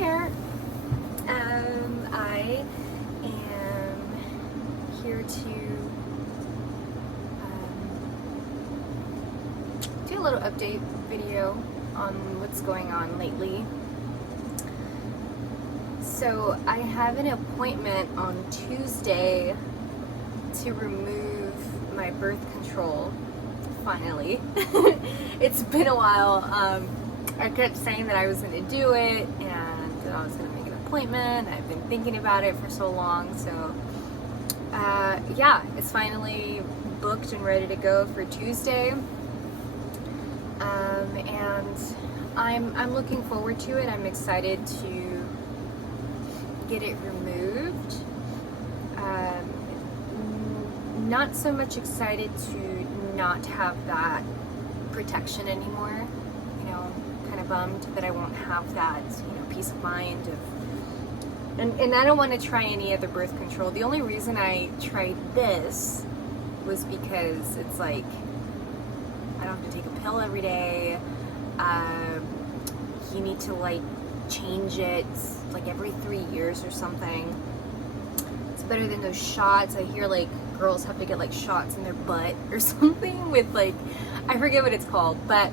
there. I am here to do a little update video on what's going on lately. So I have an appointment on Tuesday to remove my birth control, finally. It's been a while. I kept saying that I was going to do it and that I was going to make an appointment. I've been thinking about it for so long, so yeah, it's finally booked and ready to go for Tuesday. And I'm looking forward to it. I'm excited to get it removed. Not so much excited to not have that protection anymore. You know, kind of bummed that I won't have that, peace of mind of, and I don't want to try any other birth control. The only reason I tried this was because it's like I don't have to take a pill every day. You need to like change it like every 3 years or something. It's better than those shots. I hear like girls have to get like shots in their butt or something with like, I forget what it's called, but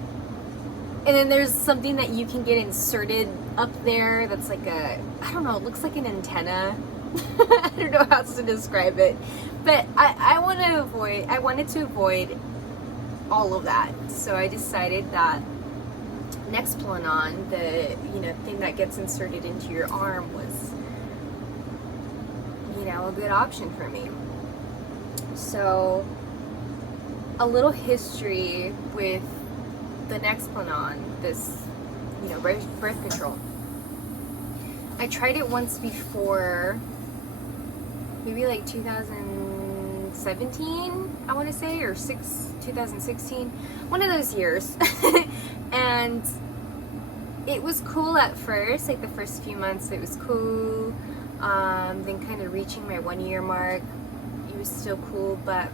and then there's something that you can get inserted up there that's like a, I don't know, it looks like an antenna. I don't know how else to describe it, but I wanted to avoid all of that. So I decided that Nexplanon, the thing that gets inserted into your arm, was a good option for me. So a little history with the Nexplanon, this birth control. I tried it once before, maybe like 2017, I want to say, or 2016, one of those years. And it was cool at first, like the first few months it was cool. Then kind of reaching my 1 year mark, it was still cool, but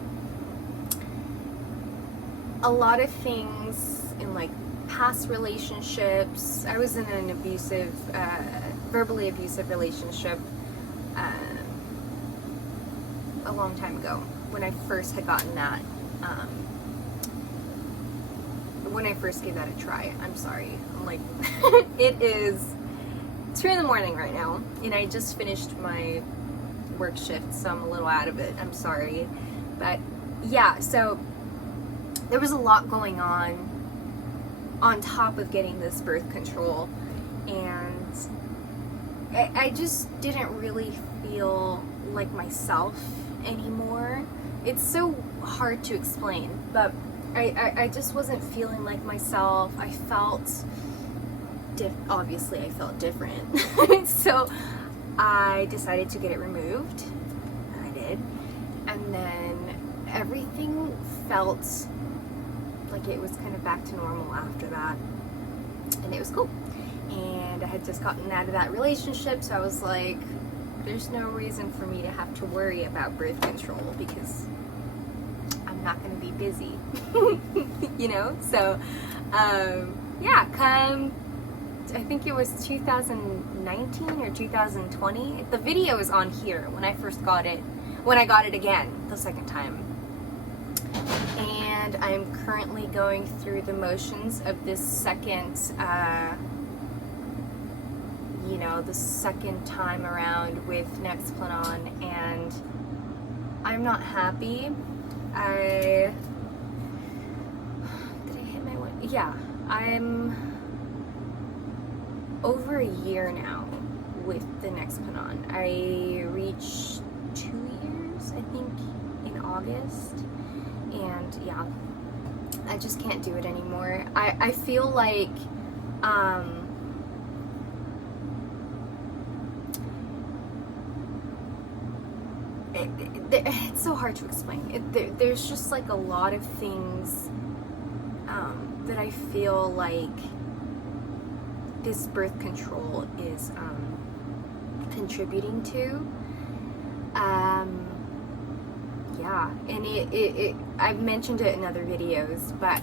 a lot of things in like past relationships, I was in an abusive, verbally abusive relationship a long time ago when I first had gotten that, when I first gave that a try. I'm sorry, I'm like, it's 2 in the morning right now, and I just finished my work shift, so I'm a little out of it. I'm sorry, but yeah, so there was a lot going on top of getting this birth control, and I just didn't really feel like myself anymore. It's so hard to explain, but I just wasn't feeling like myself. I felt obviously I felt different. So I decided to get it removed. I did. And then everything felt like it was kind of back to normal after that. And it was cool. And I had just gotten out of that relationship, so I was like, there's no reason for me to have to worry about birth control because I'm not going to be busy. So yeah, I think it was 2019 or 2020. The video is on here when I first got it, when I got it again the second time. And I'm currently going through the motions of this second, the second time around with Nexplanon, and I'm not happy. Did I hit my one? Yeah, I'm over a year now with the Nexplanon. I reached 2 years, I think, in August, and yeah, I just can't do it anymore. I feel like it's so hard to explain. There's just like a lot of things that I feel like this birth control is contributing to. Yeah, and I've mentioned it in other videos, but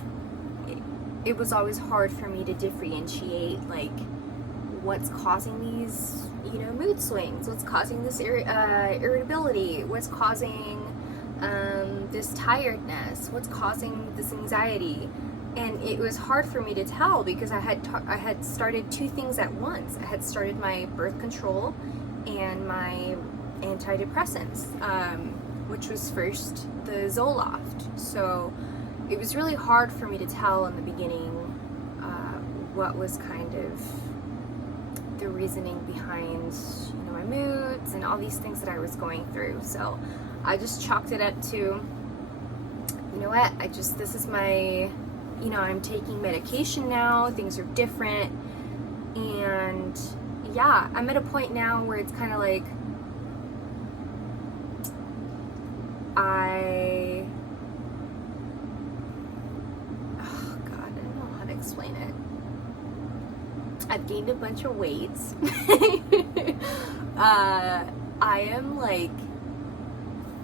it was always hard for me to differentiate like what's causing these, mood swings, what's causing this irritability, what's causing this tiredness, what's causing this anxiety. And it was hard for me to tell because I had started two things at once. I had started my birth control and my antidepressants, which was first the Zoloft. So it was really hard for me to tell in the beginning what was kind of the reasoning behind my moods and all these things that I was going through. So I just chalked it up to, you know what, this is my, I'm taking medication now, things are different, and yeah, I'm at a point now where it's kind of like, oh God, I don't know how to explain it. I've gained a bunch of weight. I am like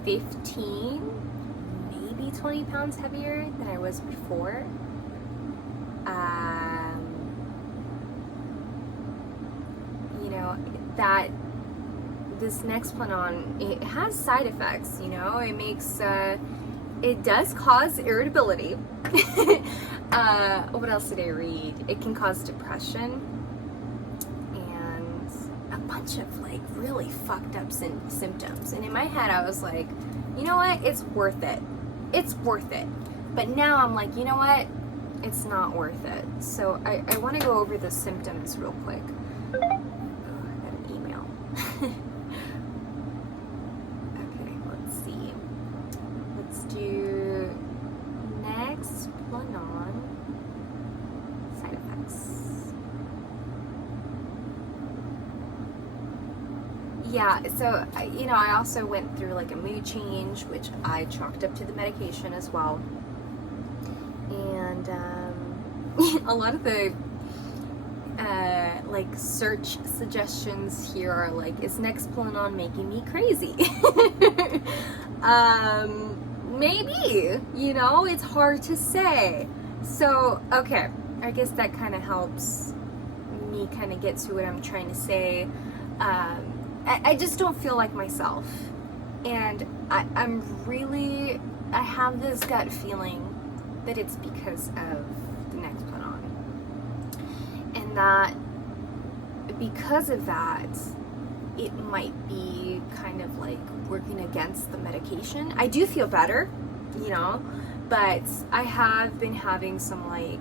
15, maybe 20 pounds heavier than I was before. That this Nexplanon, it has side effects, it makes, it does cause irritability. What else did I read? It can cause depression and a bunch of like really fucked up symptoms. And in my head, I was like, you know what? It's worth it. It's worth it. But now I'm like, you know what? It's not worth it. So I want to go over the symptoms real quick. Oh, I got an email. Okay, let's see. Let's do Nexplanon side effects. Yeah, so, I also went through like a mood change, which I chalked up to the medication as well. And a lot of the like search suggestions here are like, is Nexplanon making me crazy? Maybe, it's hard to say. So, okay, I guess that kind of helps me kind of get to what I'm trying to say. I just don't feel like myself. And I have this gut feeling that it's because of the Nexplanon. And that because of that, it might be kind of like working against the medication. I do feel better, but I have been having some like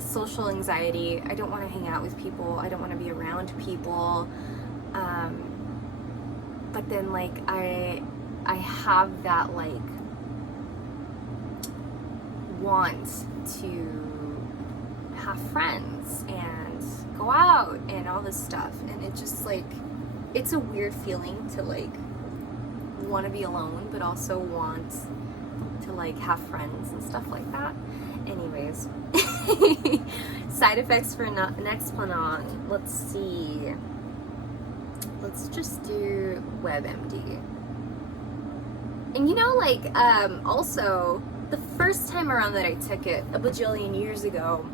social anxiety. I don't want to hang out with people. I don't want to be around people. But then I have that want to have friends and go out and all this stuff, and it just it's a weird feeling to want to be alone but also want to have friends and stuff like that. Anyways, side effects for Nexplanon. Let's see. Let's just do WebMD. And also, the first time around that I took it, a bajillion years ago,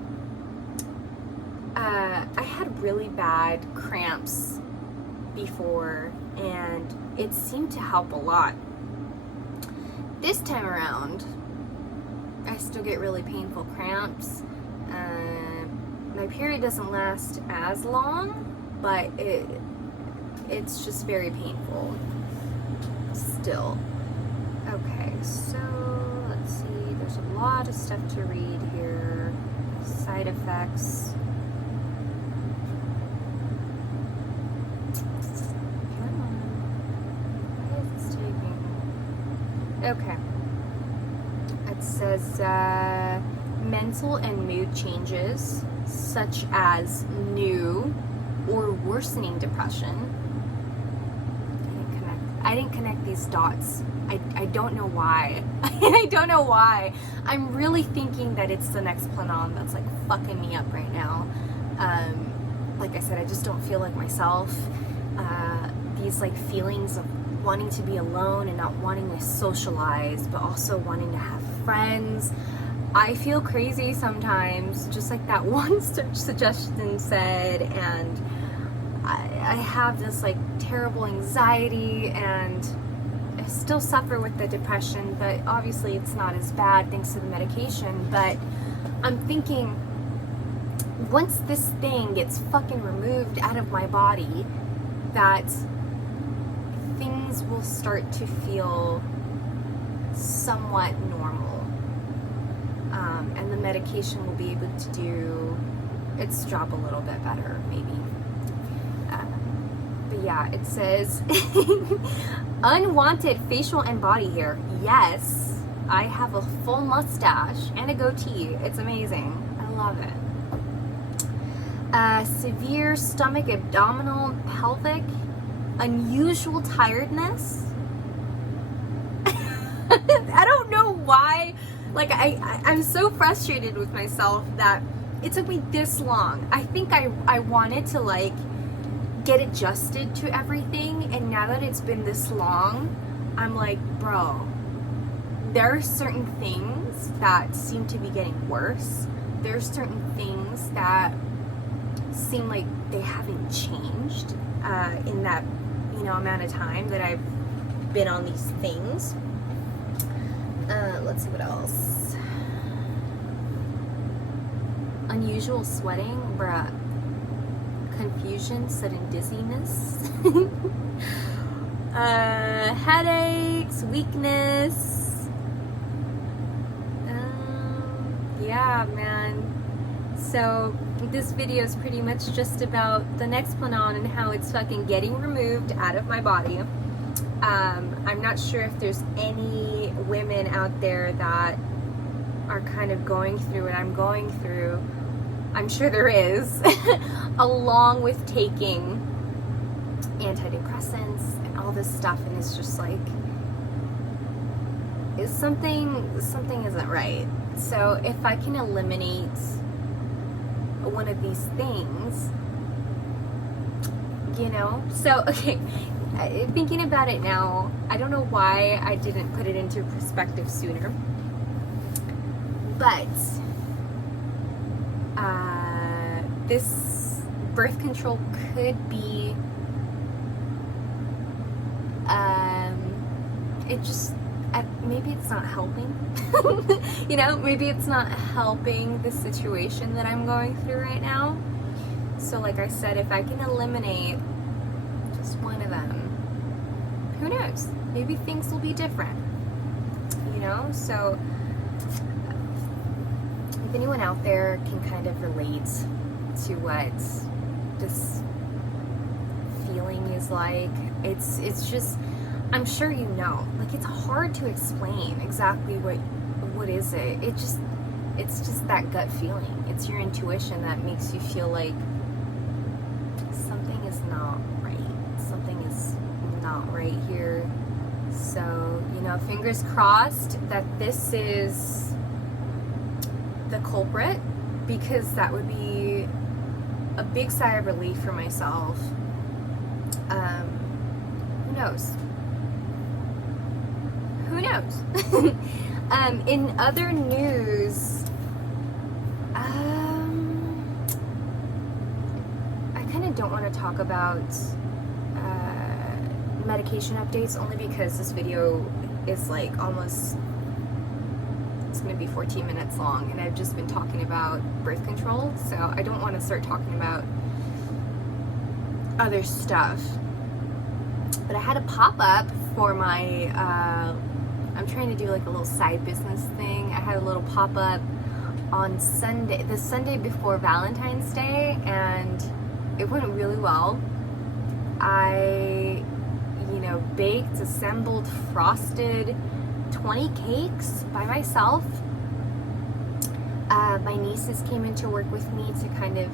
I had really bad cramps before, and it seemed to help a lot. This time around, I still get really painful cramps. My period doesn't last as long, but it's just very painful still. Okay, so let's see, there's a lot of stuff to read here. Side effects. Come on. Why is this taking? Okay. It says mental and mood changes such as new or worsening depression. I didn't connect these dots. I don't know why. I don't know why. I'm really thinking that it's the Nexplanon that's fucking me up right now. Like I said, I just don't feel like myself. These feelings of wanting to be alone and not wanting to socialize, but also wanting to have friends. I feel crazy sometimes, just like that one suggestion said, and I have this like terrible anxiety, and I still suffer with the depression, but obviously it's not as bad thanks to the medication. But I'm thinking, once this thing gets fucking removed out of my body, that things will start to feel somewhat normal. And the medication will be able to do its job a little bit better, maybe. But yeah, it says unwanted facial and body hair. Yes, I have a full mustache and a goatee. It's amazing. I love it. Severe stomach, abdominal, pelvic, unusual tiredness. I don't know why. Like, I'm so frustrated with myself that it took me this long. I think I wanted to, like, get adjusted to everything, and now that it's been this long, I'm like, bro, there are certain things that seem to be getting worse. There are certain things that seem like they haven't changed in that, amount of time that I've been on these things. Let's see what else. Unusual sweating, bruh. Confusion, sudden dizziness. Headaches, weakness. Yeah, man. So this video is pretty much just about the Nexplanon and how it's fucking getting removed out of my body. I'm not sure if there's any women out there that are kind of going through what I'm going through. I'm sure there is, along with taking antidepressants and all this stuff, and it's just like, something isn't right. So if I can eliminate one of these things, so okay, thinking about it now, I don't know why I didn't put it into perspective sooner, but this birth control could be maybe it's not helping. Maybe it's not helping the situation that I'm going through right now. So like I said, if I can eliminate just one of them, who knows? Maybe things will be different. So if anyone out there can kind of relate to what this feeling is like, it's just, I'm sure like, it's hard to explain exactly what is it. It's just that gut feeling. It's your intuition that makes you feel like something is not right. Something is not right here. So, fingers crossed that this is the culprit, because that would be a big sigh of relief for myself. Who knows? Who knows? In other news, I kind of don't want to talk about medication updates, only because this video is like it's going to be 14 minutes long, and I've just been talking about birth control, so I don't want to start talking about other stuff. But I had a pop-up for my I'm trying to do like a little side business thing. I had a little pop-up on Sunday, the Sunday before Valentine's Day, and it went really well. I baked, assembled, frosted 20 cakes by myself. My nieces came in to work with me to kind of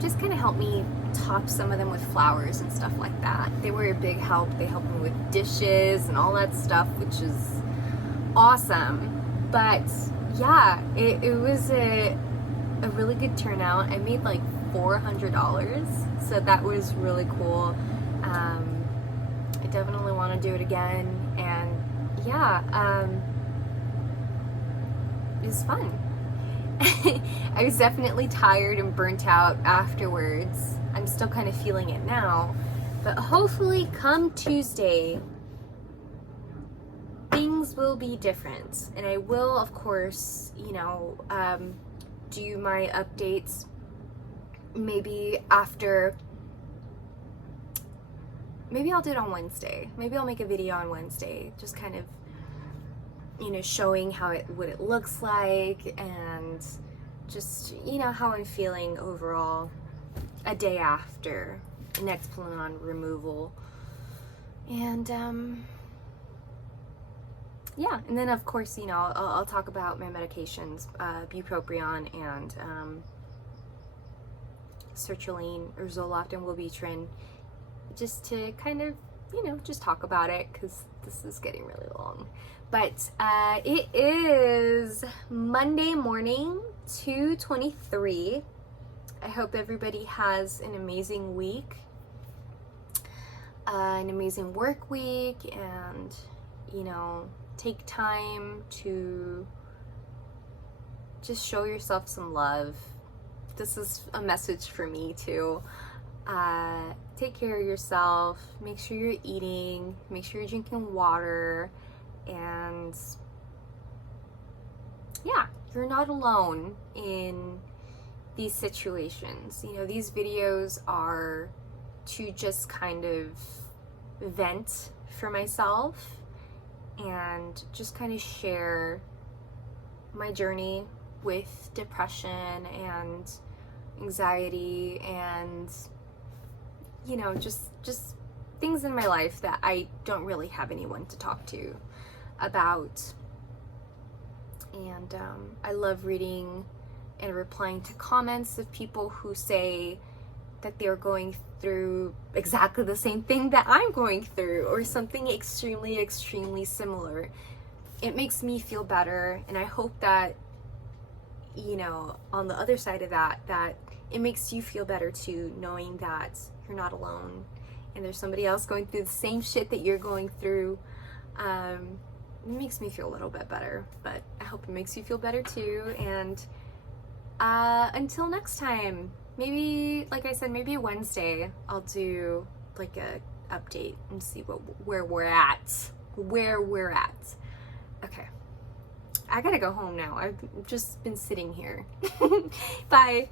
just help me top some of them with flowers and stuff like that. They were a big help. They helped me with dishes and all that stuff, which is awesome. But yeah, it was a really good turnout. I made like $400, so that was really cool. I definitely want to do it again, and yeah, was fun. I was definitely tired and burnt out afterwards. I'm still kind of feeling it now, but hopefully come Tuesday, things will be different, and I will, of course, do my updates maybe after. Maybe I'll do it on Wednesday. Maybe I'll make a video on Wednesday, just kind of, showing what it looks like, and just, how I'm feeling overall a day after Nexplanon removal. And, yeah, and then of course, I'll talk about my medications, bupropion and sertraline or Zoloft and Wellbutrin, just to kind of, just talk about it, because this is getting really long. But it is Monday morning, 2:23. I hope everybody has an amazing week, an amazing work week, and, take time to just show yourself some love. This is a message for me too. Take care of yourself, make sure you're eating, make sure you're drinking water, and yeah, you're not alone in these situations. These videos are to just kind of vent for myself and just kind of share my journey with depression and anxiety and just things in my life that I don't really have anyone to talk to about. And I love reading and replying to comments of people who say that they're going through exactly the same thing that I'm going through, or something extremely, extremely similar. It makes me feel better, and I hope that, on the other side of that it makes you feel better too, knowing that you're not alone and there's somebody else going through the same shit that you're going through. It makes me feel a little bit better, but I hope it makes you feel better too. And until next time, maybe, like I said, maybe Wednesday I'll do like a update and see where we're at. Okay, I gotta go home now. I've just been sitting here. Bye.